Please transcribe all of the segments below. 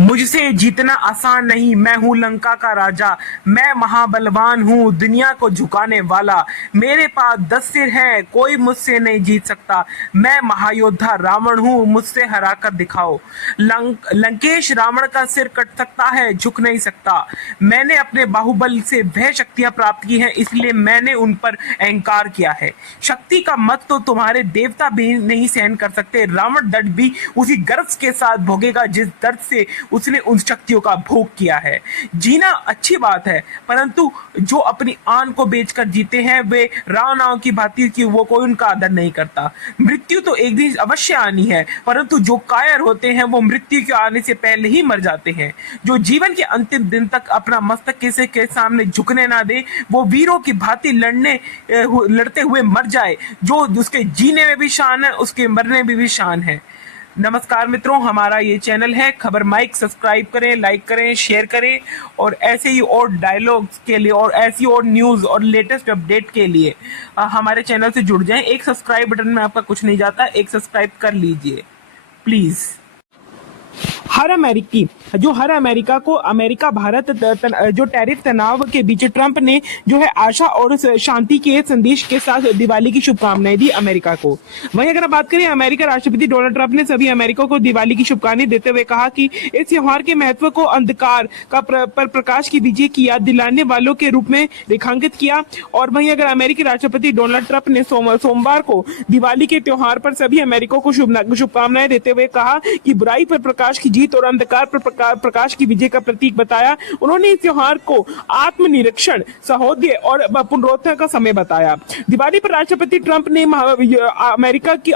मुझसे जीतना आसान नहीं, मैं हूँ लंका का राजा। मैं महाबलवान हूँ, दुनिया को झुकाने वाला। मेरे पास 10 सिर हैं, कोई मुझसे नहीं जीत सकता। मैं महायोद्धा रावण हूँ, मुझसे हरा कर दिखाओ। लंकेश रावण का सिर कट सकता है, झुक नहीं सकता। मैंने अपने बाहुबल से वह शक्तियां प्राप्त की हैं, इसलिए मैंने उन पर अहंकार किया है। शक्ति का मत तो तुम्हारे देवता भी नहीं सहन कर सकते। रावण दर्द भी उसी गर्व के साथ भोगेगा जिस दर्द से उसने उन शक्तियों का भोग किया है। जीना अच्छी बात है, परंतु जो अपनी आन को बेचकर जीते हैं वे राव नाव की भांति की वो कोई उनका आदर नहीं करता। मृत्यु तो एक दिन अवश्य आनी है, परंतु जो कायर होते हैं वो मृत्यु के आने से पहले ही मर जाते हैं। जो जीवन के अंतिम दिन तक अपना मस्तक किसी के सामने झुकने ना दे, वो वीरों की भांति लड़ते हुए मर जाए। जो उसके जीने में भी शान है, उसके मरने में भी शान है। नमस्कार मित्रों, हमारा ये चैनल है खबर माइक। सब्सक्राइब करें, लाइक करें, शेयर करें और ऐसे ही और डायलॉग्स के लिए और ऐसी और न्यूज़ और लेटेस्ट अपडेट के लिए हमारे चैनल से जुड़ जाएं। एक सब्सक्राइब बटन में आपका कुछ नहीं जाता, एक सब्सक्राइब कर लीजिए प्लीज़। हर अमेरिका को अमेरिका भारत जो टैरिफ तनाव के बीच ट्रंप ने जो है आशा और शांति के संदेश के साथ दिवाली की शुभकामनाएं दी अमेरिका को। वहीं अगर बात करें, अमेरिका राष्ट्रपति डोनाल्ड ट्रंप ने सभी अमेरिका को दिवाली की शुभकामनाएं देते हुए कहा कि इस त्योहार के महत्व को अंधकार पर प्रकाश की विजय की याद दिलाने वालों के रूप में रेखांकित किया। और वहीं अगर अमेरिकी राष्ट्रपति डोनाल्ड ट्रंप ने सोमवार को दिवाली के त्योहार पर सभी अमेरिका को शुभकामनाएं देते हुए कहा कि बुराई पर प्रकाश की जीत और अंधकार पर प्रकाश की विजय का प्रतीक बताया। उन्होंने इस त्योहार को आत्मनिरीक्षण, सहोदय और पुनरुत्थान का समय बताया। दिवाली पर राष्ट्रपति ट्रंप ने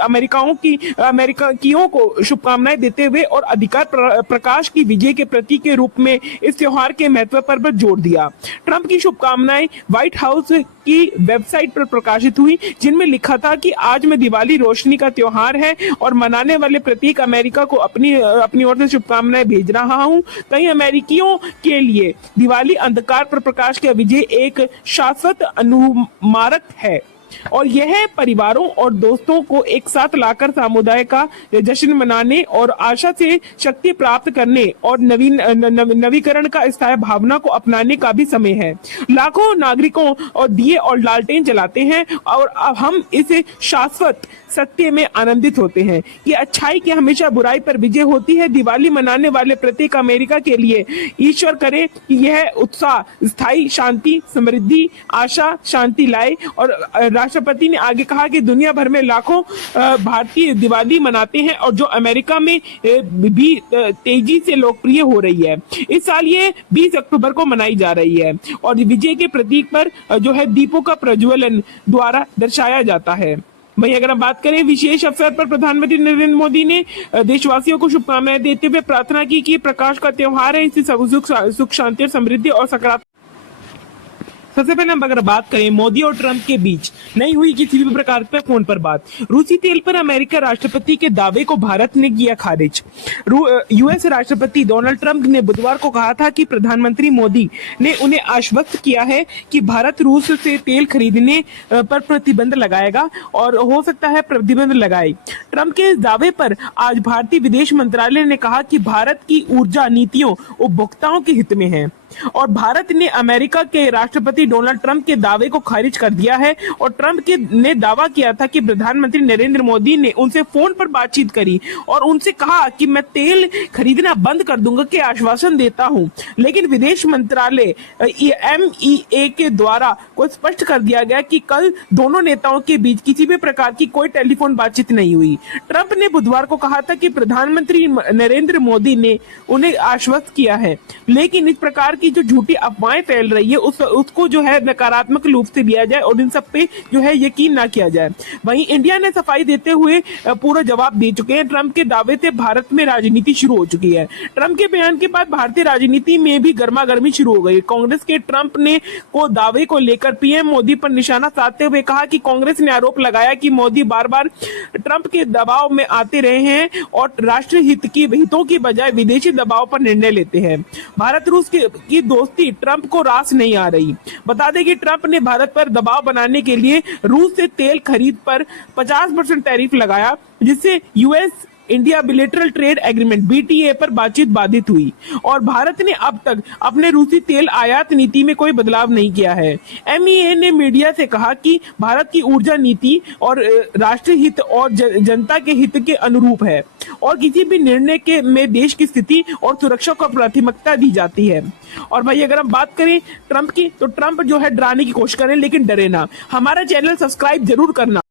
अमेरिकियों को शुभकामनाएं देते हुए और अधिकार प्रकाश की विजय के प्रतीक के रूप में इस त्योहार के महत्व पर जोर दिया। ट्रंप की शुभकामनाएं व्हाइट हाउस की वेबसाइट पर प्रकाशित हुई, जिनमें लिखा था कि आज में दिवाली रोशनी का त्योहार है और मनाने वाले प्रतीक अमेरिका को अपनी ओर से शुभकामनाएं भेज रहा हूं। कई अमेरिकियों के लिए दिवाली अंधकार पर प्रकाश की विजय एक शाश्वत अनुमारक है और यह परिवारों और दोस्तों को एक साथ लाकर समुदाय का जश्न मनाने और आशा से शक्ति प्राप्त करने और नवीकरण का स्थायी भावना को अपनाने का भी समय है। लाखों नागरिकों और दिए और लालटेन जलाते हैं और अब हम इस शाश्वत सत्य में आनंदित होते हैं कि अच्छाई की हमेशा बुराई पर विजय होती है। दिवाली मनाने वाले प्रत्येक अमेरिका के लिए ईश्वर करे कि यह उत्साह स्थायी शांति, समृद्धि, आशा, शांति लाए। और राष्ट्रपति ने आगे कहा कि दुनिया भर में लाखों भारतीय दिवाली मनाते हैं और जो अमेरिका में भी तेजी से लोकप्रिय हो रही है। इस साल ये 20 अक्टूबर को मनाई जा रही है और विजय के प्रतीक पर जो है दीपों का प्रज्वलन द्वारा दर्शाया जाता है। वहीं अगर हम बात करें, विशेष अवसर पर प्रधानमंत्री नरेंद्र मोदी ने देशवासियों को शुभकामनाएं देते हुए प्रार्थना की कि प्रकाश का त्योहार है, इससे सुख शांति और समृद्धि और सकारात्मक। सबसे पहले हम अगर बात करें, मोदी और ट्रंप के बीच नहीं हुई किसी भी प्रकार पर फोन पर बात। रूसी तेल पर अमेरिका राष्ट्रपति के दावे को भारत ने किया खारिज। यूएस राष्ट्रपति डोनाल्ड ट्रंप ने बुधवार को कहा था कि प्रधानमंत्री मोदी ने उन्हें आश्वस्त किया है कि भारत रूस से तेल खरीदने पर प्रतिबंध लगाएगा और हो सकता है प्रतिबंध लगाए। ट्रंप के इस दावे पर आज भारतीय विदेश मंत्रालय ने कहा कि भारत की ऊर्जा नीतियों उपभोक्ताओं के हित में है और भारत ने अमेरिका के राष्ट्रपति डोनाल्ड ट्रंप के दावे को खारिज कर दिया है। और ट्रंप ने दावा किया था कि प्रधानमंत्री नरेंद्र मोदी ने उनसे फोन पर बातचीत करी और उनसे कहा कि मैं तेल खरीदना बंद कर दूंगा के आश्वासन देता हूं। लेकिन विदेश मंत्रालय MEA के द्वारा को स्पष्ट कर दिया गया कि कल दोनों नेताओं के बीच किसी भी प्रकार की कोई टेलीफोन बातचीत नहीं हुई। ट्रंप ने बुधवार को कहा था कि प्रधानमंत्री नरेंद्र मोदी ने उन्हें आश्वस्त किया है, लेकिन इस प्रकार की जो झूठी अफवाहें फैल रही है उसको जो है नकारात्मक रूप से लिया जाए और इन सब पे जो है यकीन ना किया जाए। वहीं इंडिया ने सफाई देते हुए पूरा जवाब दे चुके हैं। ट्रंप के दावे से भारत में राजनीति शुरू हो चुकी है। ट्रंप के बयान के बाद भारतीय राजनीति में भी गर्मागर्मी शुरू हो गई। कांग्रेस के ट्रंप ने को दावे को लेकर पीएम मोदी पर निशाना साधते हुए कहा कि कांग्रेस ने आरोप लगाया कि मोदी बार बार ट्रंप के दबाव में आते रहे हैं और राष्ट्रीय हितों की बजाय विदेशी दबाव पर निर्णय लेते हैं। भारत रूस की दोस्ती ट्रंप को रास नहीं आ रही। बता दें कि ट्रंप ने भारत पर दबाव बनाने के लिए रूस से तेल खरीद पर 50% टैरिफ लगाया, जिससे US India bilateral trade agreement BTA पर बातचीत बाधित हुई और भारत ने अब तक अपने रूसी तेल आयात नीति में कोई बदलाव नहीं किया है। एमईए ने मीडिया से कहा कि भारत की ऊर्जा नीति और राष्ट्रीय हित और जनता के हित के अनुरूप है और किसी भी निर्णय के में देश की स्थिति और सुरक्षा को प्राथमिकता दी जाती है। और भाई अगर हम बात करें ट्रंप की, तो ट्रंप जो है डराने की कोशिश करें लेकिन डरे ना। हमारा चैनल सब्सक्राइब जरूर करना।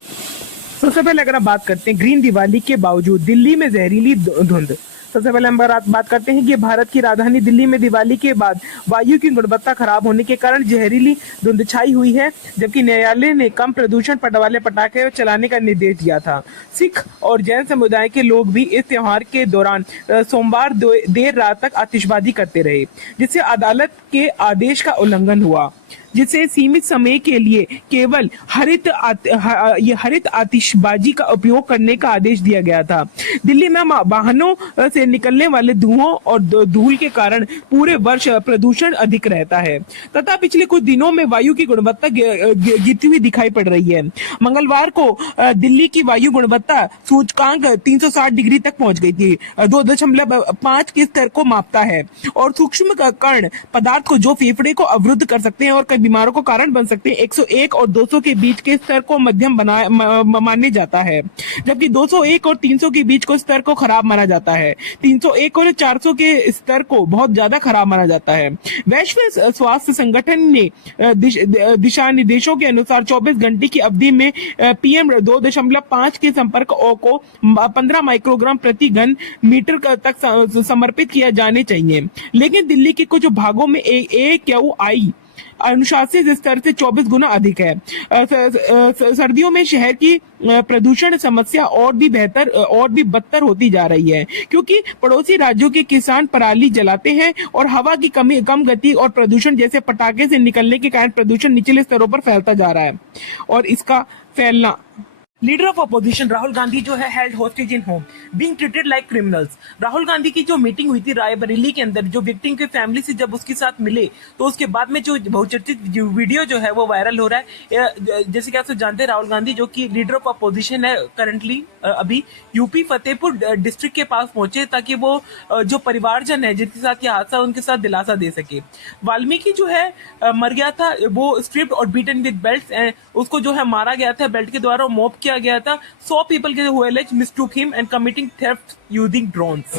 सबसे पहले अगर हम बात करते हैं ग्रीन दिवाली के बावजूद दिल्ली में जहरीली धुंध। सबसे पहले हम बात करते हैं कि भारत की राजधानी दिल्ली में दिवाली के बाद वायु की गुणवत्ता खराब होने के कारण जहरीली धुंध छाई हुई है, जबकि न्यायालय ने कम प्रदूषण वाले पटाखे चलाने का निर्देश दिया था। सिख और जैन समुदाय के लोग भी इस त्योहार के दौरान सोमवार देर रात तक आतिशबाजी करते रहे, जिससे अदालत के आदेश का उल्लंघन हुआ, जिसे सीमित समय के लिए केवल हरित आतिशबाजी का उपयोग करने का आदेश दिया गया था। दिल्ली में वाहनों से निकलने वाले धुओं और धूल के कारण पूरे वर्ष प्रदूषण अधिक रहता है तथा पिछले कुछ दिनों में वायु की गुणवत्ता गिरती हुई दिखाई पड़ रही है। मंगलवार को दिल्ली की वायु गुणवत्ता सूचकांक 360 डिग्री तक पहुंच गई थी, 2.5 के स्तर को मापता है और सूक्ष्म कण पदार्थ को जो फेफड़े को अवरुद्ध कर सकते हैं और कई बीमारों को कारण बन सकते हैं 101 और 200 के बीच के स्तर को मध्यम माने जाता है, जबकि 201 और 300 के बीच को स्तर को खराब माना जाता है। 301 और 400 के स्तर को बहुत ज्यादा खराब माना जाता है। वैश्विक स्वास्थ्य संगठन ने दिशा निर्देशों के अनुसार 24 घंटे की अवधि में PM 2.5 के संपर्क को 15 माइक्रोग्राम प्रति घन मीटर तक समर्पित किया जाने चाहिए, लेकिन दिल्ली के कुछ भागों में AQI अनुशासित स्तर से 24 गुना अधिक है। सर्दियों में शहर की प्रदूषण समस्या और भी बदतर होती जा रही है, क्योंकि पड़ोसी राज्यों के किसान पराली जलाते हैं और हवा की कम गति और प्रदूषण जैसे पटाखे से निकलने के कारण प्रदूषण निचले स्तरों पर फैलता जा रहा है और इसका फैलना। Leader of opposition Rahul Gandhi जो है held hostage in home being treated like criminals. Rahul Gandhi की जो मीटिंग हुई थी रायबरेली के अंदर, जो विक्टिम के फैमिली से जब उसके साथ मिले, तो उसके बाद में जो बहुचर्चित वीडियो जो है वो वायरल हो रहा है। जैसे कि आप सब जानते हैं राहुल गांधी जो कि लीडर ऑफ अपोजिशन है करंटली, अभी यूपी फतेहपुर डिस्ट्रिक्ट के पास पहुंचे ताकि वो जो परिवारजन है जिनके साथ ये हादसा उनके साथ दिलासा दे सके। वाल्मीकि जो है मर गया था, वो स्ट्रिप्ड और बीटन विद बेल्ट, उसको जो है मारा गया था बेल्ट के द्वारा, मॉब किया गया था। 100 पीपल के who alleged mistook him and committing theft using drones।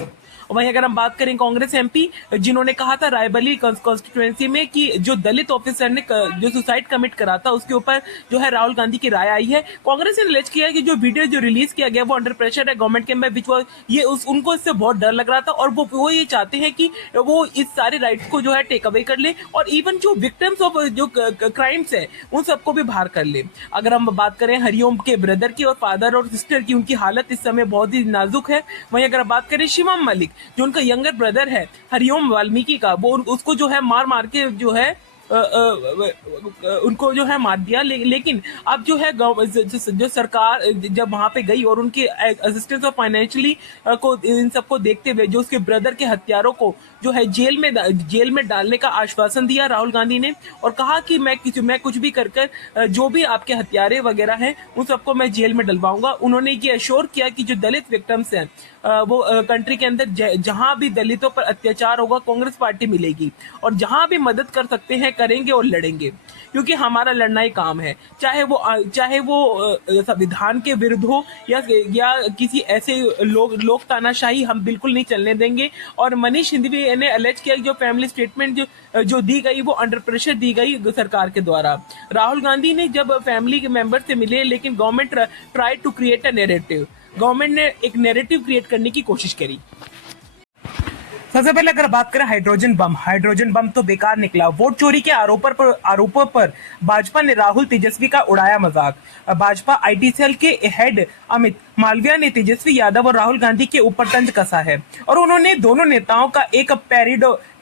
और वहीं अगर हम बात करें कांग्रेस एमपी जिन्होंने कहा था रायबरेली कॉन्स्टिट्यूएंसी में कि जो दलित ऑफिसर ने जो सुसाइड कमिट करा था उसके ऊपर जो है राहुल गांधी की राय आई है। कांग्रेस ने अलेज किया कि जो वीडियो जो रिलीज किया गया वो अंडर प्रेशर है गवर्नमेंट के में, ये उनको इससे बहुत डर लग रहा था और वो ये चाहते हैं कि वो इस सारे राइट्स को जो है टेक अवे कर ले और इवन जो विक्टिम्स ऑफ जो क्राइम्स है उन सबको भी बाहर कर ले। अगर हम बात करें हरिओम के ब्रदर की और फादर और सिस्टर की, उनकी हालत इस समय बहुत ही नाजुक है। वहीं अगर बात करें शिवम मलिक जो उनका यंगर ब्रदर है हरिओम वाल्मीकि का, वो उसको जो है मार के जो है उनको जो है मार दिया। लेकिन अब जो है जो सरकार जब वहां पे गई और उनके असिस्टेंस और फाइनेंशियली को इन सबको देखते हुए जो उसके ब्रदर के हत्यारों को जो है जेल में डालने का आश्वासन दिया राहुल गांधी ने और कहा कि मैं कुछ भी कर जो भी आपके हत्यारे वगैरह हैं उन सबको मैं जेल में डलवाऊंगा। उन्होंने ये अश्योर किया कि जो दलित विक्टिम्स हैं वो कंट्री के अंदर जहां भी दलितों पर अत्याचार होगा कांग्रेस पार्टी मिलेगी और जहां भी मदद कर सकते हैं करेंगे और लड़ेंगे, क्योंकि हमारा लड़ना ही काम है, चाहे वो संविधान के विरुद्ध हो या किसी ऐसे लोक तानाशाही हम बिल्कुल नहीं चलने देंगे। और मनीष सिंघवी ने अलेज किया जो फैमिली स्टेटमेंट जो दी गई वो अंडर प्रेशर दी गई सरकार के द्वारा। राहुल गांधी ने जब फैमिली के मेंबर से मिले लेकिन government try to create a narrative, government ने एक नैरेटिव क्रिएट करने की कोशिश करी। सबसे पहले अगर बात करें हाइड्रोजन बम तो बेकार निकला। वोट चोरी के आरोपों पर भाजपा ने राहुल तेजस्वी का उड़ाया मजाक। भाजपा आईटी सेल के हेड अमित मालविया ने तेजस्वी यादव और राहुल गांधी के ऊपर तंज कसा है और उन्होंने दोनों नेताओं का एक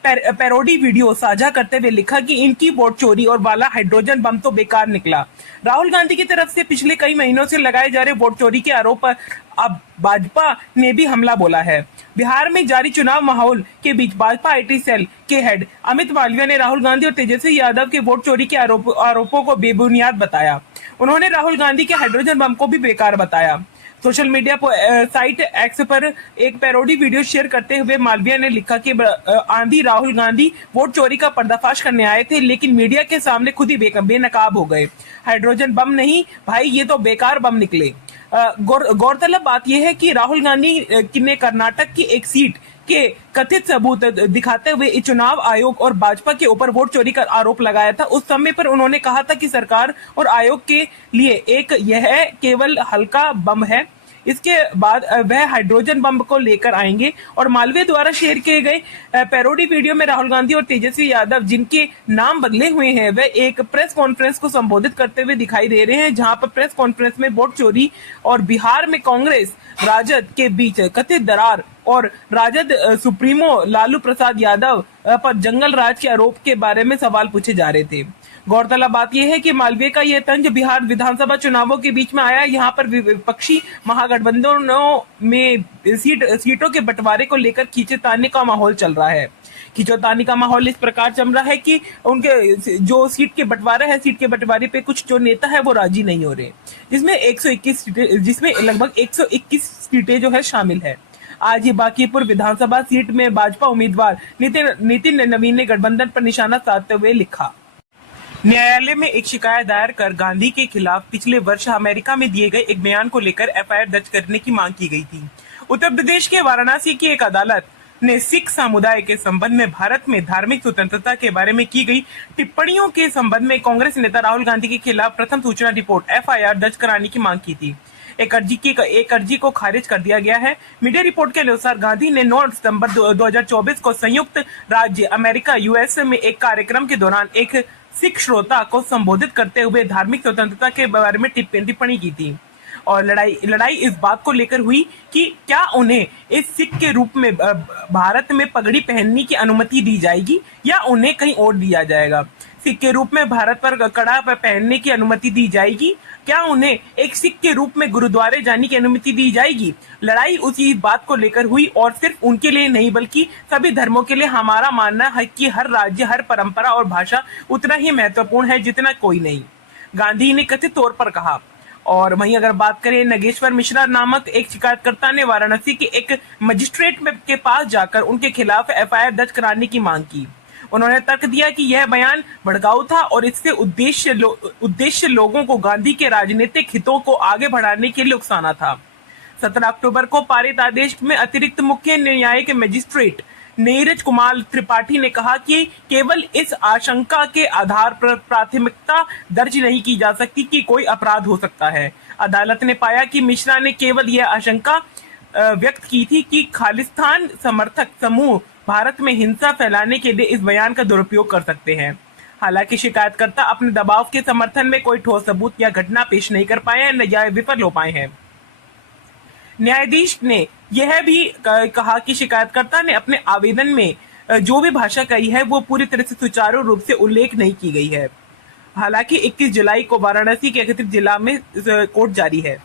पैरोडी वीडियो साझा करते हुए लिखा कि इनकी वोट चोरी और वाला हाइड्रोजन बम तो बेकार निकला। राहुल गांधी की तरफ से पिछले कई महीनों से लगाए जा रहे वोट चोरी के आरोप पर अब भाजपा ने भी हमला बोला है। बिहार में जारी चुनाव माहौल के बीच भाजपा आईटी सेल के हेड अमित मालविया ने राहुल गांधी और तेजस्वी यादव के वोट चोरी के आरोपों को बेबुनियाद बताया। उन्होंने राहुल गांधी के हाइड्रोजन बम को भी बेकार बताया। सोशल मीडिया साइट एक्स पर एक पैरोडी वीडियो शेयर करते हुए मालवीय ने लिखा कि आंधी राहुल गांधी वोट चोरी का पर्दाफाश करने आए थे, लेकिन मीडिया के सामने खुद ही बेनकाब हो गए। हाइड्रोजन बम नहीं भाई, ये तो बेकार बम निकले। गौरतलब बात यह है कि राहुल गांधी ने कर्नाटक की एक सीट के कथित सबूत दिखाते हुए चुनाव आयोग और भाजपा के ऊपर वोट चोरी का आरोप लगाया था। उस समय पर उन्होंने कहा था कि सरकार और आयोग के लिए एक यह केवल हल्का बम है, इसके बाद वह हाइड्रोजन बम को लेकर आएंगे। और मालवीय द्वारा शेयर किए गए पैरोडी वीडियो में राहुल गांधी और तेजस्वी यादव, जिनके नाम बदले हुए हैं, वह एक प्रेस कॉन्फ्रेंस को संबोधित करते हुए दिखाई दे रहे हैं, जहां पर प्रेस कॉन्फ्रेंस में वोट चोरी और बिहार में कांग्रेस राजद के बीच कथित दरार और राजद सुप्रीमो लालू प्रसाद यादव पर जंगल राज के आरोप के बारे में सवाल पूछे जा रहे थे। गौरतलब बात यह है कि मालवीय का यह तंज बिहार विधानसभा चुनावों के बीच में आया। यहाँ पर विपक्षी महागठबंधनों में सीटों के बंटवारे को लेकर खींचतानी का माहौल चल रहा है। खींचतानी का माहौल इस प्रकार चल रहा है कि उनके जो सीट के बंटवारा है, सीट के बंटवारे पे कुछ जो नेता है वो राजी नहीं हो रहे, जिसमें लगभग 121 सीटें जो है शामिल है। आज ही बांकीपुर विधानसभा सीट में भाजपा उम्मीदवार नितिन नवीन ने गठबंधन पर निशाना साधते हुए लिखा। न्यायालय में एक शिकायत दायर कर गांधी के खिलाफ पिछले वर्ष अमेरिका में दिए गए एक बयान को लेकर एफआईआर दर्ज करने की मांग की गई थी। उत्तर प्रदेश के वाराणसी की एक अदालत ने सिख समुदाय के संबंध में भारत में धार्मिक स्वतंत्रता के बारे में की गई टिप्पणियों के संबंध में कांग्रेस नेता राहुल गांधी के खिलाफ प्रथम सूचना रिपोर्ट एफआईआर दर्ज कराने की मांग की थी। एक अर्जी को खारिज कर दिया गया है। मीडिया रिपोर्ट के अनुसार गांधी ने 9 सितंबर 2024 को संयुक्त राज्य अमेरिका यूएस में एक कार्यक्रम के दौरान एक सिख श्रोता को संबोधित करते हुए धार्मिक स्वतंत्रता के बारे में टिप्पणी की थी। और लड़ाई इस बात को लेकर हुई कि क्या उन्हें इस सिख के रूप में भारत में पगड़ी पहनने की अनुमति दी जाएगी या उन्हें कहीं और दिया जाएगा। सिख के रूप में भारत पर कड़ा पहनने की अनुमति दी जाएगी, क्या उन्हें एक सिख के रूप में गुरुद्वारे जाने की अनुमति दी जाएगी। लड़ाई उसी बात को लेकर हुई और सिर्फ उनके लिए नहीं बल्कि सभी धर्मों के लिए। हमारा मानना है कि हर राज्य, हर परंपरा और भाषा उतना ही महत्वपूर्ण है जितना कोई नहीं, गांधी ने कथित तौर पर कहा। और वहीं अगर बात करें, नगेश्वर मिश्रा नामक एक शिकायतकर्ता ने वाराणसी के एक मजिस्ट्रेट के पास जाकर उनके खिलाफ एफआईआर दर्ज कराने की मांग की। उन्होंने तर्क दिया कि यह बयान भड़काऊ था और इससे उद्देश्य लोगों को गांधी के राजनीतिक हितों को आगे बढ़ाने के लिए उकसाना था। 17 अक्टूबर को पारित आदेश में अतिरिक्त मुख्य न्यायिक मजिस्ट्रेट नीरज कुमार त्रिपाठी ने कहा कि केवल इस आशंका के आधार पर प्राथमिकता दर्ज नहीं की जा सकती कि कोई अपराध हो सकता है। अदालत ने पाया कि मिश्रा ने केवल यह आशंका व्यक्त की थी कि खालिस्तान समर्थक समूह भारत में हिंसा फैलाने के लिए इस बयान का दुरुपयोग कर सकते हैं। हालांकि शिकायतकर्ता अपने दबाव के समर्थन में कोई ठोस सबूत या घटना पेश नहीं कर पाए हैं या विफल हो पाए हैं। न्यायाधीश ने यह भी कहा कि शिकायतकर्ता ने अपने आवेदन में जो भी भाषा कही है वो पूरी तरह से सुचारू रूप से उल्लेख नहीं की गई है। हालांकि 21 जुलाई को वाराणसी के एकत्रित जिला में कोर्ट जारी है।